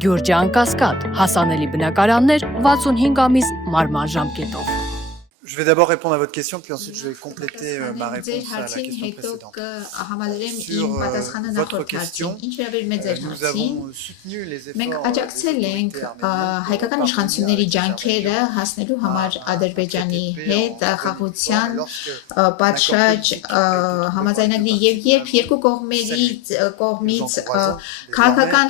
Գյուրջան Կասկադ, հասանելի բնակարաններ 65 ամիս մարման ժամկետով։ Je vais d'abord répondre à votre question, puis ensuite je vais compléter ma réponse à la question précédente. Sur votre question, nous avons soutenu les efforts աջակցել ենք հայկական իշխանությունների ջանքերը հասնելու համար Ադրբեջանի հետ խաղաղության պատշաճ համաձայնագրի եւ երբ երկու կողմից քաղաքական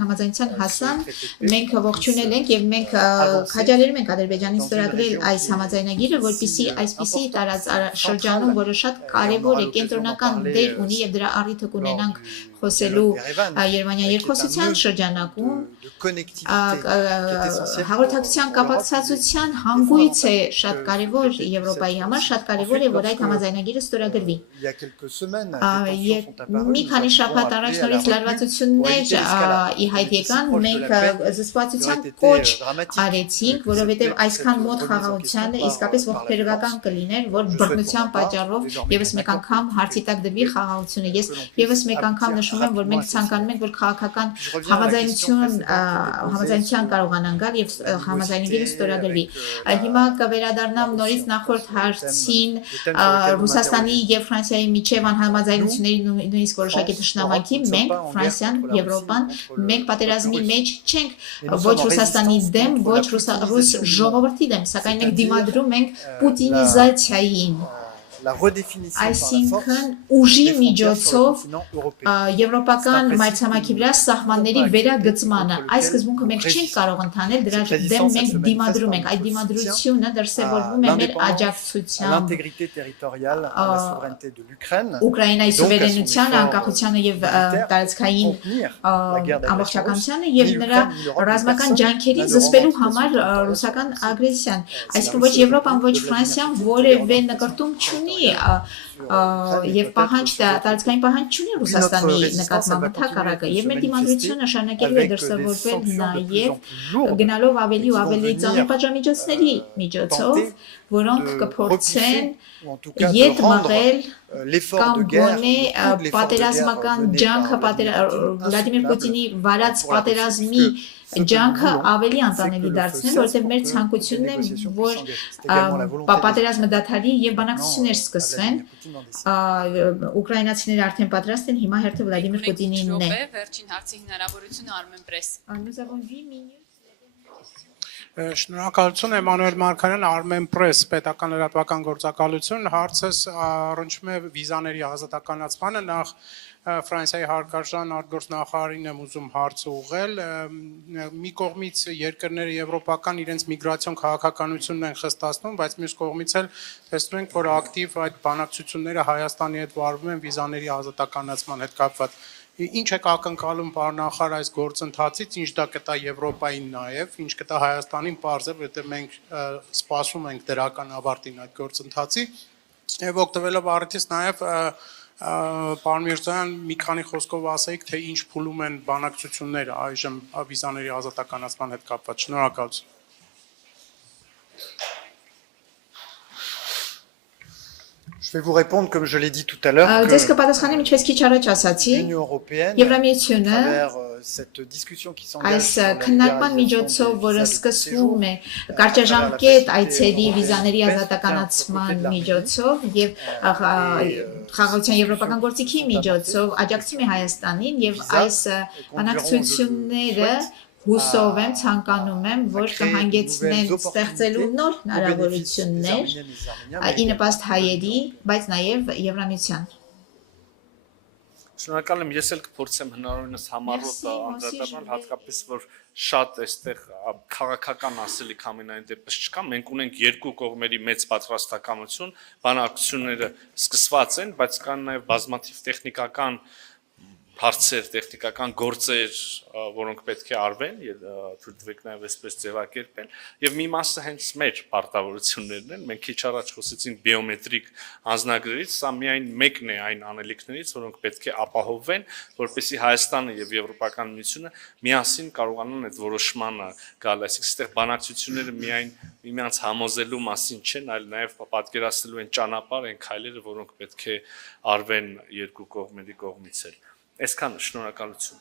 համաձայնության հասան, մենք ողջունել ենք եւ մենք քաջալերում ենք Ադրբեջանին ստորագրել այս համաձայնագիրը, որպեսզի այսպիսի տարածաշրջանում, որը շատ կարևոր է, կենտրոնական դեր ունի եւ դրա առիթը կունենանք խոսելու Երևանյան երկխոսության շրջանակում հաղորդակցության կապակցության հանգույց է շատ կարևոր Եվրոպայի համար, շատ կարևոր է, որ այդ համաձայնագիրը ստորագրվի։ Մի քանի շաբաթ առաջ նորից լարվածություններ ի հայտ եկան, մենք զսպվածության կոչ արեցինք, որովհետև այսքան մոտ խաղաղությանը իսկապես ողբերգական կլիներ, որ բռնության պատճառով եւս մեկ անգամ հարցի տակ դրվի խաղաղությունը։ Ես եւս մեկ անգամ նշում եմ, որ մենք ցանկանում ենք, որ քաղաքական համաձայնության կարողանան գալ եւ համաձայնագիրը ստորագրվի։ Հիմա կվերադառնամ նորից նախորդ հարցին Ռուսաստանի եւ Ֆրանսիայի միջև անհամաձայնությունների նույնիսկ որոշակի դժնամակի մենք Ֆրանսիան, Եվրոպան, մենք պատերազմի մեջ չենք ոչ Ռուսաստանի դեմ, ոչ ռուս ժողովրդի դեմ, սակայն մենք դիմադրում ենք պուտինիզացիային, այսինքն ուժի միջոցով եվրոպական մայրցամաքի վրա սահմանների վերագծմանը։ Այս սկզբունքը մենք չենք կարող ընդանել, դրա դեմ մենք դիմադրում ենք, այդ դիմադրությունը դրսևորվում է մեր աջակցությամբ Ուկրաինայի սուվերենությանը, անկախությանը եւ տարածքային ամբողջականությանը եւ նրա ռազմական ջանքերին զսպելու համար ռուսական ագրեսիան։ Այսինքն ոչ Եվրոպան, ոչ Ֆրանսիան որևէ նկարտում չունի եւ տարածքային պահանջ չունի Ռուսաստանի նկատմամբ ընդհակառակը եւ մեր դիմադրությունը շարունակելու է դրսևորվել նաեւ գնալով ավելի ու ավելի ծանր պատժամիջոցների միջոցով, որոնք կփորձեն ետ մղել կամ գոնե պատերազմական ջանքը Վլադիմիր Պուտինի վարած պատերազմի ջանքը ավելի անտանելի դարձնել, որովհետև մեր ցանկությունն է, որ պատերազմը դադարի եւ բանակցություններ սկսվեն։ Ուկրաինացիները արդեն պատրաստ են, հիմա հերթը Վլադիմիր Պուտինինն է։ Վերջին հարցի հնարավորությունը Armenpress։ Nous avons 8 minutes. Շնորհակալություն Էմանուել Մարգարյան, Armenpress պետական լրատվական գործակալություն, հարցս առնչվում է վիզաների ազատականացմանը, նախ Ֆրանսիայի հարկարժան արտգործնախարարին եմ ուզում հարց ուղղել, մի կողմից երկրները եվրոպական իրենց միգրացիոն քաղաքականությունն են խստացնում, բայց մյուս կողմից էլ տեսնում ենք, որ ակտիվ այդ բանակցությունները Հայաստանի հետ վարվում են վիզաների ազատականացման հետ կապված։ Ինչ եք ակնկալում պարոն նախարար այս գործընթացից, ինչ դա կտա Եվրոպային նաև, ինչ կտա Հայաստանին պարզ է, որովհետև մենք սպասում ենք դրական ավարտին այդ գործընթացի, եւ օգտվելով առիթից նաև պարոն Միրզոյան, մի քանի խոսքով ասեիք, թե ինչ փուլում են բանակցությունները այժմ վիզաների ազատականացման հետ կապված։ Շնորհակալություն։ Je vais vous répondre comme je l'ai dit tout à l'heure Ձեզ կպատասխանեմ ինչպես քիչ առաջ ասացի, l'Union européenne, Եվրամիությունը à travers cette discussion qui s'engage այս sur la քննարկման միջոցով, libéralisation որը des visas de սկսվում է séjour, կարճաժամկետ այցերի վիզաների ազատականացման միջոցով եւ խաղաղության եվրոպական գործիքի միջոցով աջակցում է Հայաստանին եւ այս բանակցությունները հուսով եմ, ցանկանում եմ, որ կհանգեցնեն ստեղծելու նոր հնարավորություններ ի նպաստ հայերի, բայց նաև Եվրամիության։ Շնորհակալ եմ, ես էլ կփորձեմ հնարավորինս համառոտ անդրադառնալ, հատկապես որ շատ այստեղ քաղաքական ասելիք ամենայն դեպս չկա, մենք ունենք երկու կողմերի մեծ պատրաստակամություն, բանակցությունները սկսված են, բայց կան նաև բազմաթիվ տեխնիկական հարցեր, տեխնիկական գործեր, որոնք պետք է արվեն, թույլ տվեք նաև այսպես ձևակերպել, եւ մի մասը հենց մեր պարտավորություններն են, մենք քիչ առաջ խոսեցինք բիոմետրիկ անձնագրերից, սա միայն մեկն է այն անելիքներից, որոնք պետք է ապահովվեն, որպեսզի Հայաստանը եւ Եվրոպական միությունը միասին կարողանան այդ որոշմանը գալ, այսինքն այստեղ բանակցությունները միայն միմյանց համոզելու մասին չեն, այլ նաև պատկերացնելու են ճանապարհ, այն քայլերը, որոնք պետք է արվեն երկու կողմերի կողմից էլ։ Այսքան շնորհակալություն։